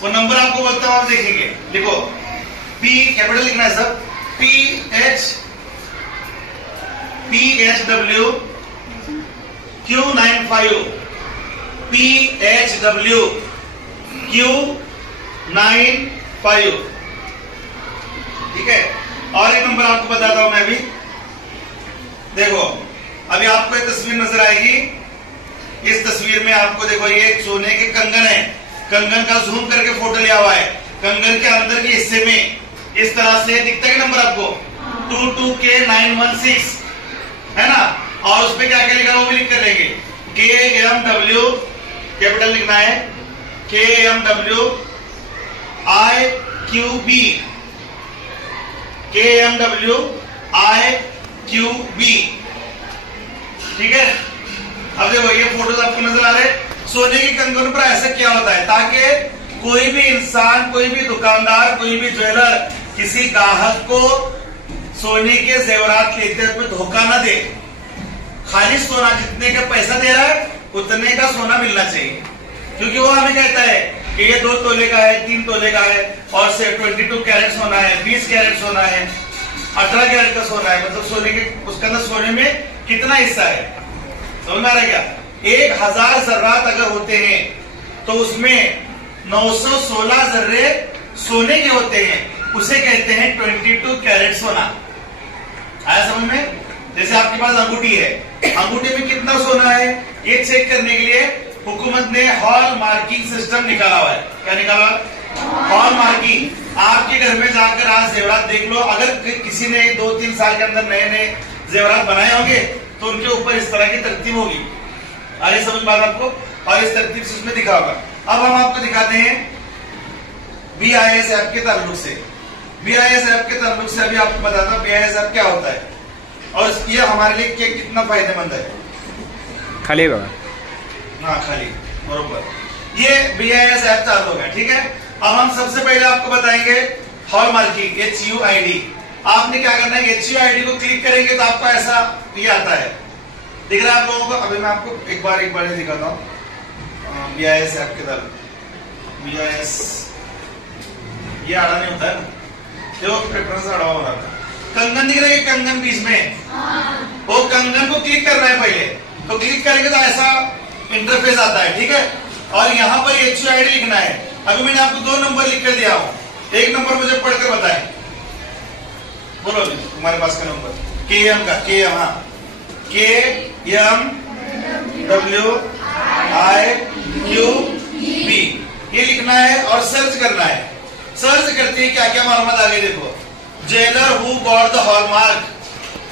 वो नंबर आपको बोलता हूं, आप देखेंगे। लिखो पी, कैपिटल लिखना है सब, PHW Q95, PHW Q95, ठीक है। और एक नंबर आपको बताता हूं मैं भी, देखो अभी आपको एक तस्वीर नजर आएगी। इस तस्वीर में आपको देखो ये सोने के कंगन है, कंगन का जूम करके फोटो लिया हुआ है। कंगन के अंदर के हिस्से में इस तरह से दिखता है नंबर आपको 22K916, है ना। और उस पे क्या क्या लिखा है वो भी लिख कर लेंगे। KMW, कैपिटल लिखना है, KMW IQB, KMW IQB, ठीक है। अब देखो ये फोटोज आपको नजर आ रहे हैं। सोने के कंगन पर ऐसा क्या होता है ताकि कोई भी इंसान, कोई भी दुकानदार, कोई भी ज्वेलर किसी ग्राहक को सोने के जेवरात लेते हुए धोखा ना दे। खाली सोना जितने का पैसा दे रहा है उतने का सोना मिलना चाहिए, क्योंकि वो हमें कहता है कि ये 2 तोले का है, 3 तोले का है, और से 22 कैरेट सोना है, 20 कैरेट सोना है, 18 कैरेट का सोना है। मतलब सोने के उसके अंदर सोने में कितना हिस्सा है, समझ में आ रहा है क्या। 1000 जर्रात अगर होते हैं तो उसमें 916 जर्रे सोने के होते हैं, उसे कहते हैं 22 कैरेट सोना। आया समझ में। जैसे आपके पास अंगूठी है, अंगूठी में कितना सोना है ये चेक करने के लिए हुकूमत ने हॉल मार्किंग सिस्टम निकाला हुआ है। क्या निकाला? Hall marking. आपके घर में जाकर आज जेवरात देख लो, अगर किसी ने 2-3 साल के अंदर नए नए जेवरात बनाए होंगे तो उनके ऊपर इस तरह की तरतीब होगी। आगे समझ बात आपको, और इस तरतीब से उसमें दिखा होगा। अब हम आपको दिखाते हैं BIS ऐप के ताल्लुक से। BIS ऐप के ताल्लुक से अभी आपको बताता हूं BIS ऐप क्या होता है और ये हमारे लिए कितना फायदेमंद है। खाली बाबा, हाँ खाली बरोबर। ये BIS ऐप चालू है, ठीक है। अब हम सबसे पहले आपको बताएंगे हॉल मार्किंग, HUID। आपने क्या करना है, HUID को क्लिक करेंगे तो आपको ऐसा ये आता है, दिख रहा है आप लोगों को। अभी मैं आपको एक बार दिखाता हूँ BIS ऐप के तरफ। BIS ये आड़ा नहीं होता है ना, जो पेपर से आड़ा हो रहा था। कंगन दिख रहा है, कंगन बीच में, वो कंगन को क्लिक करना है पहले। तो क्लिक करेंगे तो ऐसा इंटरफेस आता है, ठीक है। और यहाँ पर HUID लिखना है। अभी मैंने आपको 2 नंबर लिख कर दिया हूँ, एक नंबर मुझे पढ़कर बताएं। बोलो तुम्हारे पास का नंबर KM का, KM, हाँ KMWIQB ये लिखना है और सर्च करना है। सर्च करते ही क्या क्या मालूमात आ गई देखो। Jeweller who got the hallmark,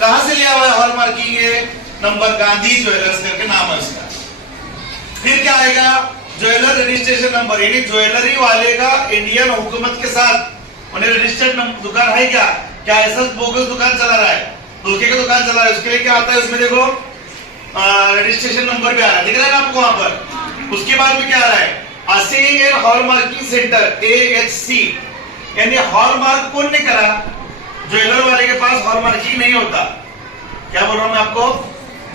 कहां से लिया हुआ है हॉलमार्किंग, ये नंबर गांधी ज्वेलर्स करके नाम है उसका। फिर क्या आएगा, ज्वेलर रजिस्ट्रेशन नंबर, यानी ज्वेलरी वाले का इंडियन हुकूमत के साथ उन्हें रजिस्टर्ड दुकान है क्या, क्या ऐसा बोगस दुकान चला रहा है, धोखे का दुकान चला रहा है, उसके लिए क्या आता है उसमें देखो रजिस्ट्रेशन नंबर भी आ रहा है, दिख रहा है ना आपको वहां पर। उसके बाद में क्या आ रहा है, असेइंग एंड हॉलमार्किंग सेंटर AHC, यानी हॉलमार्क कौन ने करा, ज्वेलर वाले के पास हॉलमार्किंग नहीं होता। क्या बोल रहा हूं मैं आपको,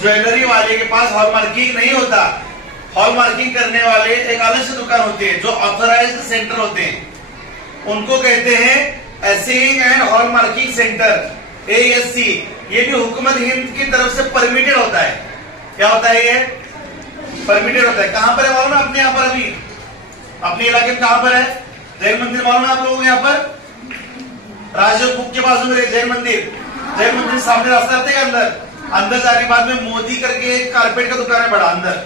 ज्वेलरी वाले के पास हॉलमार्किंग नहीं होता। हॉलमार्किंग करने वाले एक अलग से दुकान होते हैं जो ऑथराइज्ड सेंटर होते हैं, उनको कहते हैं असेइंग एंड हॉलमार्किंग सेंटर AHC। ये भी हुकूमत हिंद की तरफ से परमिटेड होता है। क्या होता है, ये परमिटेड होता है। कहां पर है मालूम है, अपने यहाँ पर, अभी अपने इलाके में कहां पर है, जैन मंदिर मालूम है आप लोगों को, यहाँ पर राजयोग बुक के पास में जैन मंदिर, जैन मंदिर सामने रास्ता आते हैं अंदर, अंदर जाने के बाद में मोदी करके एक कारपेट का दुकान है बड़ा अंदर,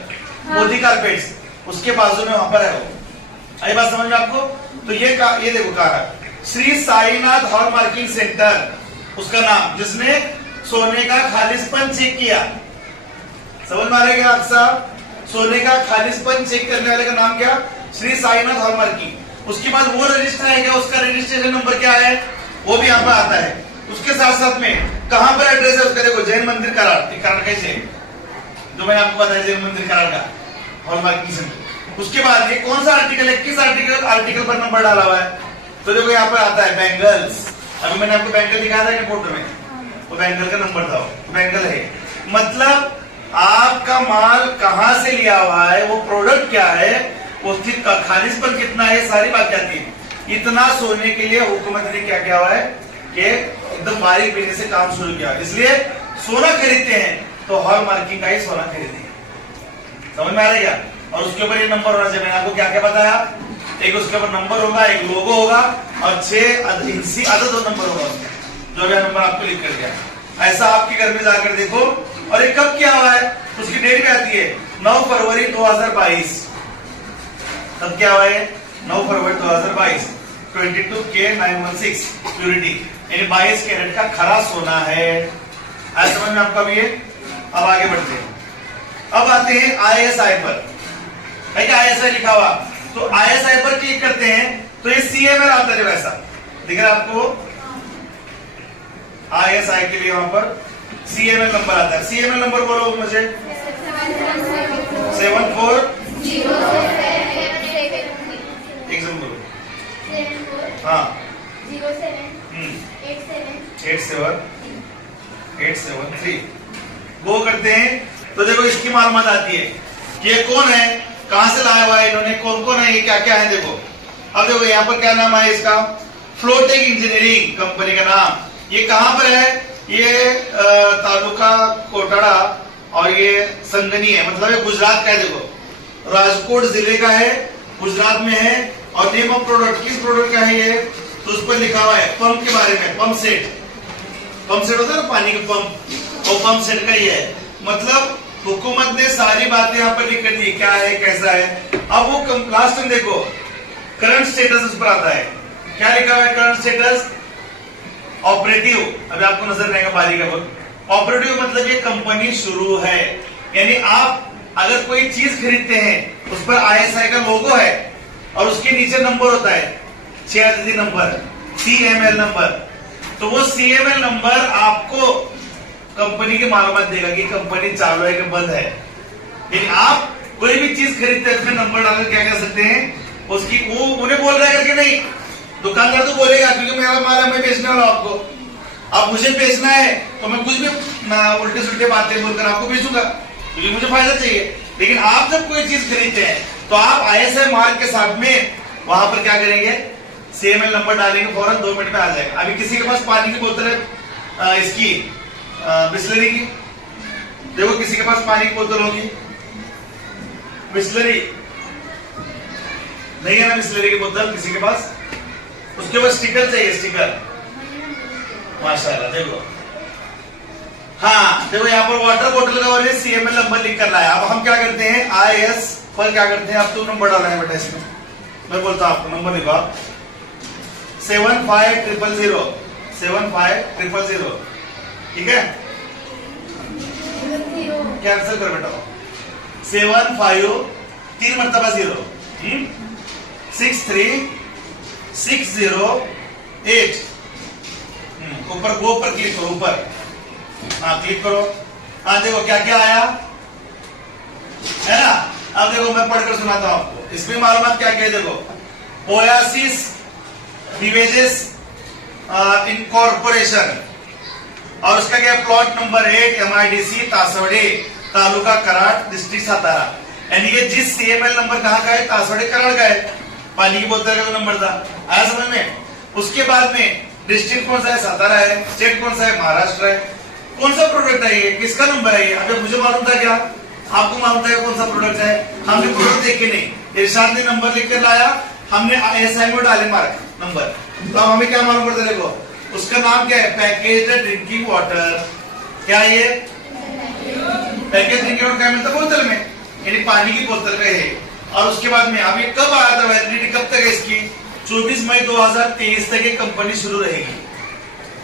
मोदी कारपेट्स, उसके बाजू में वहां पर है वो। आई बात समझ में आपको। तो ये देखो कहा है श्री साईनाथ हॉलमार्किंग सेंटर, उसका नाम, जिसने सोने का खालिसपन चेक किया। समझ में आ रहा है अक्सर, सोने का खालिसपन चेक करने वाले का नाम क्या, श्री साईनाथ हॉलमार्किंग। उसके बाद वो रजिस्टर है क्या, उसका रजिस्ट्रेशन नंबर क्या है, वो भी यहाँ पर आता है। उसके साथ साथ में कहां पर एड्रेस है उसका, देखो जैन मंदिर कराड़, कराड़ कैसे, जो मैंने आपको बताया जैन मंदिर कराड़ का हॉलमार्किंग सेंटर। उसके बाद ये कौन सा आर्टिकल है, किस आर्टिकल पर नंबर डाला हुआ है, तो देखो यहाँ पर आता है बैंगल्स। अभी मैंने आपको बैंगल दिखाया था कि फोटो में, वो बैंगल का नंबर था, वो बैंगल है। मतलब आपका माल कहां से लिया हुआ है, वो प्रोडक्ट क्या है, उसकी खारिजपन कितना है, सारी बात आती है। इतना सोने के लिए हुकूमत ने क्या किया हुआ है कि एकदम बारीक बिजली से काम शुरू किया। इसलिए सोना खरीदते हैं तो हॉल मार्किंग का ही सोना खरीदेंगे। समझ में आ रहा है क्या? और उसके ऊपर ये नंबर होना चाहिए। मैंने आपको क्या क्या बताया, एक उसके ऊपर नंबर होगा, एक लोगो होगा और 6 इंची अदद नंबर होगा उसमें, जो भी नंबर आपको लिख कर दिया। ऐसा आपके घर में जाकर देखो। और ये कब क्या हुआ है, उसकी डेट भी आती है 9 फरवरी 2022। तब क्या हुआ है, 9 फरवरी 2022, 22K916 प्यूरिटी, यानी 22 कैरेट का खरा सोना है। आज समझ में आपका भी है। अब आगे बढ़ते हैं। अब आते हैं ISI पर। है क्या ISI लिखा हुआ, तो ISI पर क्लिक करते हैं तो ये CML आता है। वैसा दिख रहा है आपको, ISI के लिए वहां पर CML नंबर आता है। CML नंबर बोलो मुझे। 74 एकदम बोलो। हाँ 87873 वो करते हैं तो देखो इसकी मालूमात आती है कि ये कौन है, कहां से लाया हुआ है इन्होंने, कौन कौन है, ये क्या क्या है। देखो अब देखो यहाँ पर क्या नाम है इसका, फ्लोटेक इंजीनियरिंग कंपनी का नाम। ये कहां पर है, ये तालुका कोटड़ा और ये संगनी है, मतलब ये गुजरात का है। देखो राजकोट जिले का है, गुजरात में है। और नेम ऑफ प्रोडक्ट, किस प्रोडक्ट का है ये, तो उस पर लिखा हुआ है पंप के बारे में। पंप सेट होता है ना पानी का पंप, वो पंप सेट का ही है। मतलब हुकूमत ने सारी बातें यहाँ पर लिख कर दी, क्या है कैसा है। अब वो लास्ट में देखो करंट स्टेटस उस पर आता है। क्या लिखा हुआ है करंट स्टेटस, ऑपरेटिव। अभी आपको नजर रहेगा बारी का बोल। ऑपरेटिव मतलब ये कंपनी शुरू है, यानी आप अगर कोई चीज खरीदते हैं उस पर ISI का लोगो है और उसके नीचे नंबर होता है 6 अददी नंबर, CML नंबर। तो वो CML नंबर आपको कंपनी की मालूमात देगा कि कंपनी चालू है कि बंद है। लेकिन आप कोई भी चीज खरीदते हैं उसमें नंबर डालकर क्या कर सकते हैं, उसकी वो उन्हें बोल रहा है करके नहीं, दुकानदार तो बोलेगा क्योंकि मेरा माल है, मैं बेचने वाला आपको। अब मुझे बेचना है तो मैं कुछ भी उल्टे सुल्टे बातें बोलकर आपको बेचूंगा क्योंकि मुझे फायदा चाहिए। लेकिन आप जब कोई चीज खरीदते हैं तो आप ISI मार्क के साथ में वहां पर क्या करेंगे, CML नंबर डालेंगे, फौरन 2 मिनट में आ जाएगा। अभी किसी के पास पानी की बोतल है इसकी बिस्लरी की, देखो किसी के पास पानी की बोतल होगी, बिस्लरी नहीं है ना, बिस्लरी की बोतल किसी के पास, उसके ऊपर स्टिकर चाहिए, स्टिकर। माशाल्लाह देखो, हाँ देखो यहाँ पर वाटर बोतल का और CML नंबर लिख कर लाया। अब हम क्या करते हैं, IS पर क्या करते हैं, अब तो नंबर डालना है बेटा इसमें। मैं बोलता हूं आपको नंबर लिखो आप 75000 75000, ठीक है। कैंसिल कर बेटा 75 3 मरतबा 0 63608। ऊपर गो पर क्लिक करो, ऊपर हाँ क्लिक करो। हाँ देखो क्या क्या आया है ना। अब देखो मैं पढ़कर सुनाता हूं आपको, इसमें मालूमात क्या क्या है। देखो ओयासिस बिवेजेस इनकॉर्पोरेशन, और उसका क्या plot number 8 MIDC Taswade, taluka Karad, district Satara. यानी कि जिस CML नंबर कहाँ का है, तासवड़े कराड़ का है। पानी की बोतल का नंबर था, आया समझ में। उसके बाद में डिस्ट्रिक्ट कौन सा है, सातारा है। स्टेट कौन सा है, महाराष्ट्र है। कौन सा प्रोडक्ट है ये, किसका नंबर है ये, अभी मुझे मालूम था क्या, आपको मालूम था कौन सा प्रोडक्ट है। हमने प्रोडक्ट देख के नहीं, इरशाद ने नंबर लिख कर लाया, हमने ISI में डाले मार्क नंबर। तो हमें क्या मालूम पड़ता है, देखो उसका नाम क्या है, पैकेज ड्रिंकिंग वाटर। क्या ये पैकेज ड्रिंकिंग वाटर क्या मिलता है, बोतल में, यानी पानी की बोतल में है। और उसके बाद में अभी कब आया था, वैलिडिटी कब तक है इसकी, 24 मई 2023 तक ये कंपनी शुरू रहेगी।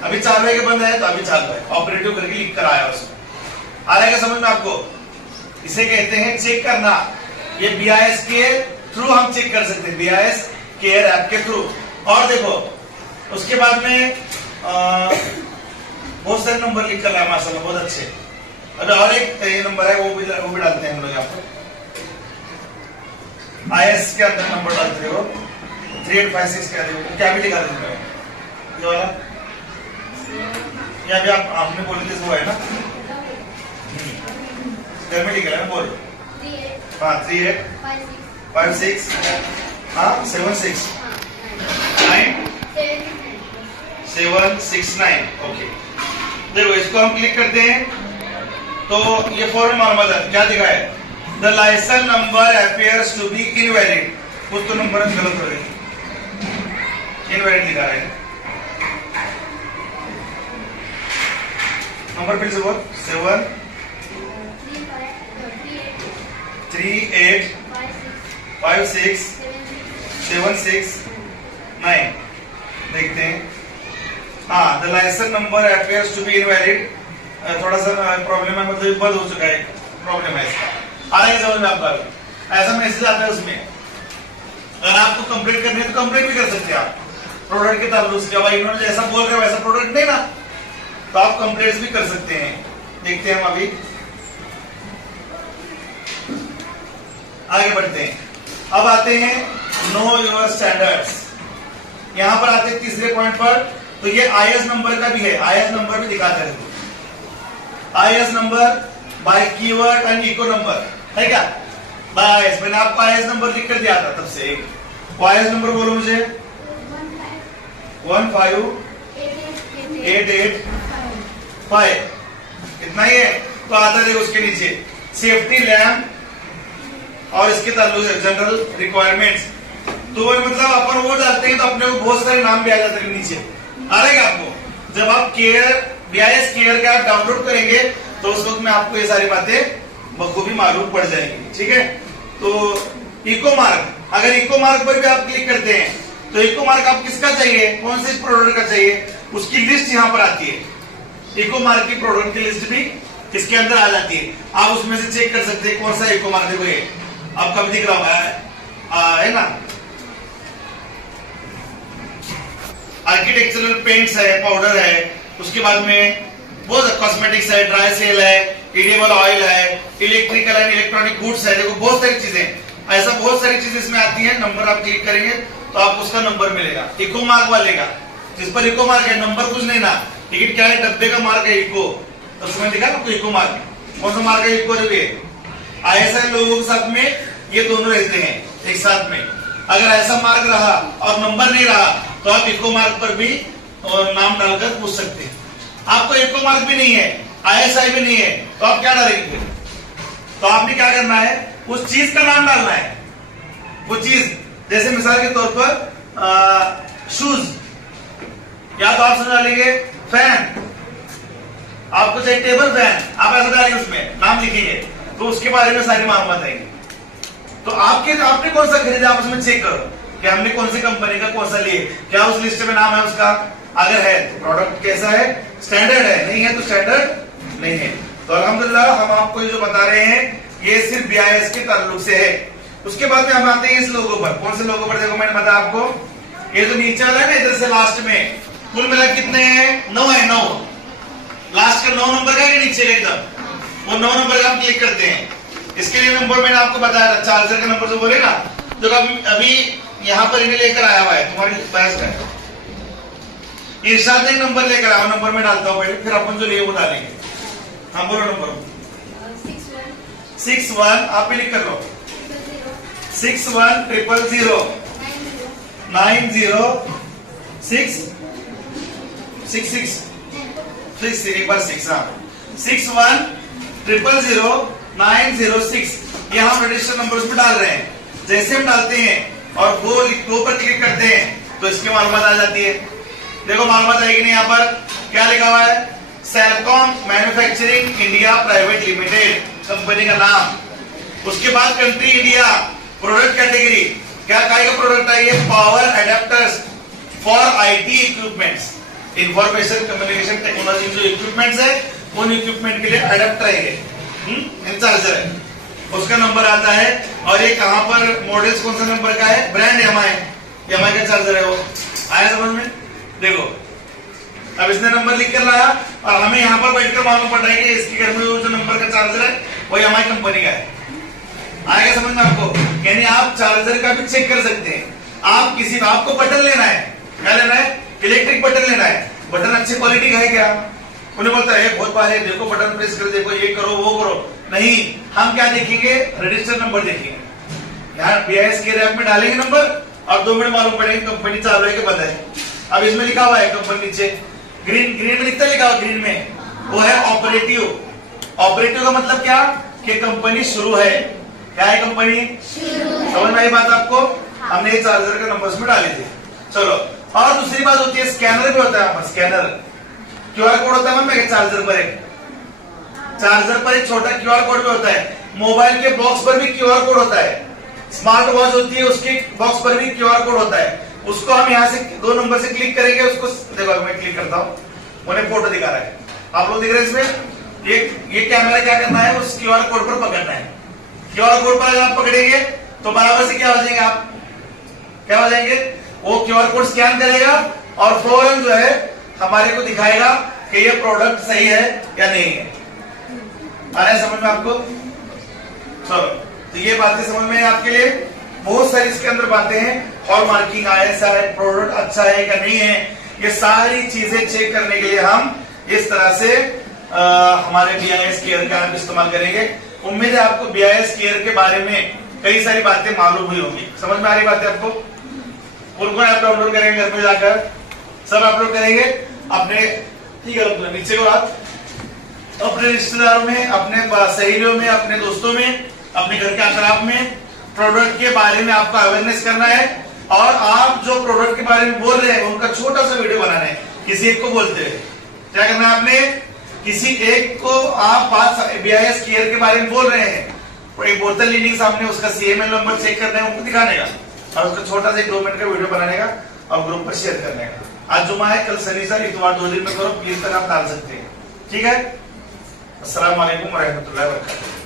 अभी चालू है कि बंद है, तो अभी चालू है, ऑपरेटिव करके लिख कर आया उसमें। आ रहेगा समझ में आपको। इसे कहते हैं चेक करना। ये BIS के थ्रू हम चेक कर सकते हैं, BIS केयर ऐप के थ्रू। और देखो उसके बाद में बहुत सारे नंबर लिख कर लाया माशाल्लाह, बहुत अच्छे। और एक ये नंबर है वो भी डालते हैं हम लोग यहाँ पर, IS के अंदर नंबर डालते हो 3856 क्या देखो क्या भी लिखा देते ये वाला, या भी आप आपने बोले थे वो है ना, घर में लिखा है ना, बोल। हाँ 3856 56 हाँ 76 9 769 ओके। देखो इसको हम क्लिक करते हैं तो ये फॉर्म मालूम है क्या दिखा है, the licence number appears to be invalid. कुछ तो नंबर गलत हो रही है, इनवैलिड दिखा रहा है। नंबर फिर से बोल 7 3 8 5 6 7 6 9। देखते हैं हाँ, the licence number appears to be invalid. थोड़ा सा प्रॉब्लम है, मतलब बंद हो चुका है, प्रॉब्लम है इसका। आ रहा है समझ में आपका? ऐसा मैसेज आता है उसमें। अगर आपको कंप्लीट करनी है तो कंप्लीट भी कर सकते हैं आप प्रोडक्ट के ताल्लुक से। भाई इन्होंने जैसा बोल रहे हो वैसा प्रोडक्ट नहीं ना, तो आप कंप्लीट भी कर सकते हैं। देखते हैं हम अभी आगे बढ़ते हैं। अब आते हैं नो योर स्टैंडर्ड्स। यहां पर आते हैं तीसरे पॉइंट पर। तो ये आईएस नंबर का भी है, आईएस नंबर भी दिखाते हैं। IS number by keyword and echo number है क्या? बाय आईएस, मैंने आपको आईएस नंबर लिख कर दिया था तब से। एक आईएस नंबर बोलो मुझे। 15885 इतना ही है। तो आता है उसके नीचे सेफ्टी लैम्प और इसके ताल्लुक से जनरल रिक्वायरमेंट्स। तो मतलब अपन वो डालते हैं तो अपने को बहुत सारे नाम भी आ जाते हैं नीचे। आ रहा है आपको? जब आप बीआईएस केयर का डाउनलोड करेंगे तो उस वक्त में आपको ये सारी बातें बखूबी मालूम पड़ जाएंगी। ठीक है, तो इको मार्क, अगर इको मार्क पर भी आप क्लिक करते हैं तो इको मार्क आप किसका चाहिए, कौन से प्रोडक्ट का चाहिए, उसकी लिस्ट यहाँ पर आती है। इको मार्क की प्रोडक्ट की लिस्ट भी इसके अंदर आ जाती है। आप उसमें से चेक कर सकते हैं कौन सा इको मार्क। देखो ये आपका भी दिख रहा है ना, आर्किटेक्चरल पेंट्स है, पाउडर है, उसके बाद में बहुत कॉस्मेटिक्स है, ड्राई सेल है, एडिबल ऑयल है, इलेक्ट्रिकल एंड इलेक्ट्रॉनिक गुड्स है। देखो बहुत सारी चीजें, ऐसा बहुत सारी चीजें इसमें आती है। नंबर आप क्लिक करेंगे तो आपको उसका नंबर मिलेगा, इको मार्क वाले का। जिस पर इको मार्क है, नंबर कुछ नहीं ना, टिकट क्या है, डब्बे का मार्क है इको। तो उसमें दिखा ना इको मार्क, कौन सा मार्क है, इको। आईएसआई लोगों के साथ में ये दोनों रहते हैं एक साथ में। अगर ऐसा मार्क रहा और नंबर नहीं रहा तो आप इको मार्क पर भी नाम डालकर पूछ सकते हैं। आपको इको मार्क भी नहीं है, आईएसआई भी नहीं है, तो आप क्या डालेंगे? तो आपने क्या करना है, उस चीज का नाम डालना है। वो चीज जैसे मिसाल के तौर पर शूज, या तो आप समझ डालेंगे फैन, आपको चाहिए टेबल फैन, आप ऐसा डालेंगे, उसमें नाम लिखेंगे तो उसके बारे में सारी मालूमात आएंगी। तो आपने कौन सा खरीदा, आप उसमें चेक करो कि हमने कौन सी कंपनी का कौन सा लिए, क्या उस लिस्ट में नाम है उसका। अगर है तो प्रोडक्ट कैसा है, स्टैंडर्ड है, नहीं है तो स्टैंडर्ड नहीं है। तो अल्हम्दुलिल्लाह हम आपको जो बता रहे हैं ये सिर्फ बीआईएस के ताल्लुक से है। उसके बाद में हम आते हैं इस लोगो पर। कौन से लोगो पर? देखो मैंने बताया आपको, ये जो नीचे वाला है ना, इधर से लास्ट में कुल मिला कितने हैं, 9 है। 9 लास्ट का 9 नंबर का नीचे एकदम, वो 9 नंबर का हम क्लिक करते हैं। इसके लिए नंबर मैंने आपको बताया था, चार्जर का नंबर जो बोले ना, जो अभी यहाँ पर इन्हें लेकर आया हुआ है तुम्हारे पास का, इरशाद ने नंबर लेकर आया, नंबर में डालता हूँ पहले, फिर अपन जो लिए वो डालेंगे। हाँ बोलो नंबर। 61 आप भी लिख कर लो, 610000 9066 एक बार 6 61000906 ये हम रजिस्टर नंबर उसमें डाल रहे हैं। जैसे हम डालते हैं और वो पर क्लिक करते हैं तो इसकी मालूमात आ जाती है। देखो मालूमात आएगी नहीं, यहाँ पर क्या लिखा हुआ है, Selcom manufacturing India private limited company का नाम। उसके बाद कंट्री इंडिया, प्रोडक्ट कैटेगरी क्या का प्रोडक्ट है, ये power adapters for IT equipments, information communication technology जो इक्विपमेंट्स है उन इक्विपमेंट के लिए अडेप्टर है ये, चार्जर है, उसका नंबर आता है। और ये कहां पर मॉडल्स कौन सा नंबर का है, ब्रांड एमआई का चार्जर है वो। आया समझ में? देखो अब इसने नंबर लिख कर लाया और हमें यहाँ पर बैठकर मालूम पड़ रहा है कि इसके घर में जो नंबर का चार्जर है वो एमआई कंपनी का है। आएगा समझ में आपको? यानी आप चार्जर का भी चेक कर सकते हैं। आप किसी आपको बटन लेना है, क्या लेना है, इलेक्ट्रिक बटन लेना है। बटन अच्छी क्वालिटी का है क्या? उन्हें बोलता है बहुत बार है, देखो बटन प्रेस कर, देखो ये करो वो करो। नहीं, हम क्या देखेंगे, रजिस्टर नंबर देखेंगे। यहाँ BIS केयर ऐप में डालेंगे नंबर और 2 मिनट मालूम पड़ेगा कंपनी चालू है कि बंद है। अब इसमें लिखा हुआ है कंपनी नीचे ग्रीन में लिखता लिखा हुआ ग्रीन में, वो है ऑपरेटिव। ऑपरेटिव का मतलब क्या कि कंपनी शुरू है। क्या है कंपनी? समझ में आई बात आपको? हमने ये चार्जर का नंबर में डाले थे। चलो, और दूसरी बात होती है स्कैनर भी होता है। स्कैनर QR कोड होता है चार्जर पर एक छोटा QR कोड भी होता है। मोबाइल के बॉक्स पर भी QR कोड होता है। स्मार्ट वॉच होती है उसके बॉक्स पर भी QR कोड होता है। उसको हम यहाँ से 2 नंबर से क्लिक करेंगे। उसको देखो मैं क्लिक करता हूँ, उन्हें फोटो दिखा रहा है, आप लोग दिख रहे हैं इसमें। ये कैमरा क्या करना है, उस QR कोड पर पकड़ना है। QR कोड पर अगर आप पकड़ेंगे तो बराबर से क्या हो जाएंगे आप, क्या हो जाएंगे, वो QR कोड स्कैन करेगा और फौरन जो है हमारे को दिखाएगा कि ये प्रोडक्ट सही है या नहीं है। आ रहा है समझ में आपको? चलो, तो ये बातें समझ में आपके लिए बहुत सारी इसके अंदर बातें हैं। हॉल मार्किंग ऐसा है, प्रोडक्ट अच्छा है या नहीं है, ये सारी चीजें चेक करने के लिए हम इस तरह से हमारे BIS केयर का हम इस्तेमाल करेंगे। उम्मीद है आपको BIS केयर के बारे में कई सारी बातें मालूम हुई होंगी। समझ में आ रही बात है आपको? कौन ऐप डाउनलोड करेंगे घर में जाकर? सब अपलोड करेंगे अपने, ठीक है, नीचे को आप अपने रिश्तेदारों में, अपने सहेलियों में, अपने दोस्तों में, अपने घर के अतराफ में प्रोडक्ट के बारे में आपको अवेयरनेस करना है। और आप जो प्रोडक्ट के बारे में बोल रहे हैं उनका छोटा सा वीडियो बनाना है, किसी एक को बोलते हुए। क्या करना है आपने? किसी एक को आप बात BIS केयर के बारे में बोल रहे हैं, एक बोतल लेने के सामने उसका CML नंबर चेक करना है, उनको दिखाने का और उसका छोटा सा 2 मिनट का वीडियो बनाने का और ग्रुप पर शेयर करने का। आज जुमा है, कल शनिवार, इतवार 2 दिन में करो, प्लीज तक आप डाल सकते हैं। ठीक है। अस्सलाम वालेकुम व रहमतुल्लाहि व बरकातहू।